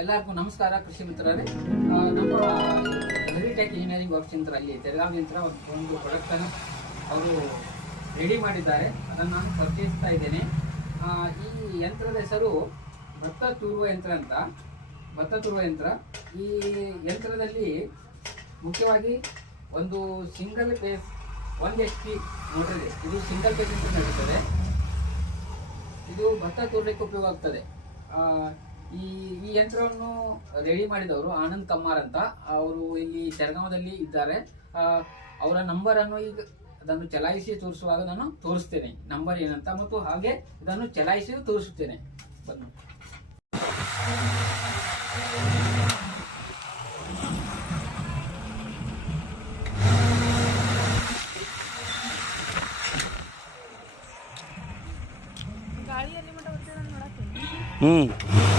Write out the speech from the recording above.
ಎಲ್ಲರಿಗೂ ನಮಸ್ಕಾರ ಕೃಷಿ ಮಿತ್ರರೇ. ನಮ್ಮ ಹೆರಿಟೆಕ್ ಇಂಜಿನಿಯರಿಂಗ್ ವರ್ಕ್ಸ್ ಯಂತ್ರ ಅಲ್ಲಿ ತೆಲಗಾವಿ ಯಂತ್ರ ಒಂದು ಪ್ರಾಡಕ್ಟನ್ನು ಅವರು ರೆಡಿ ಮಾಡಿದ್ದಾರೆ. ಅದನ್ನು ನಾನು ಪರಿಚಯಿಸ್ತಾ ಇದ್ದೇನೆ. ಈ ಯಂತ್ರದ ಹೆಸರು ಭತ್ತ ತೂರುವ ಯಂತ್ರ ಅಂತ. ಭತ್ತ ತೂರುವ ಯಂತ್ರ. ಈ ಯಂತ್ರದಲ್ಲಿ ಮುಖ್ಯವಾಗಿ ಒಂದು ಸಿಂಗಲ್ ಫೇಸ್ 1 HP ಮೋಟರ್ ಇದೆ. ಇದು ಸಿಂಗಲ್ ಫೇಸ್ ಅಂತ ನಡೀತದೆ. ಇದು ಭತ್ತ ತೂರಲಿಕ್ಕೆ ಉಪಯೋಗ ಆಗ್ತದೆ. ಈ ಯಂತ್ರವನ್ನು ರೆಡಿ ಮಾಡಿದವರು ಆನಂದ್ ಕಮ್ಮಾರ್ ಅಂತ. ಅವರು ಇಲ್ಲಿ ತೆಲಗಾವದಲ್ಲಿ ಇದ್ದಾರೆ. ಅವರ ನಂಬರನ್ನು ಈಗ ಅದನ್ನು ಚಲಾಯಿಸಿ ತೋರಿಸುವಾಗ ನಾನು ತೋರಿಸ್ತೇನೆ ನಂಬರ್ ಏನಂತ, ಮತ್ತು ಹಾಗೆ ಇದನ್ನು ಚಲಾಯಿಸಿ ತೋರಿಸುತ್ತೇನೆ. ಬನ್ನಿ. ಗಾಳಿಯಲ್ಲಿ ಮಟ್ಟ ಬರ್ತೀರ ನೋಡಕ್ಕೆ.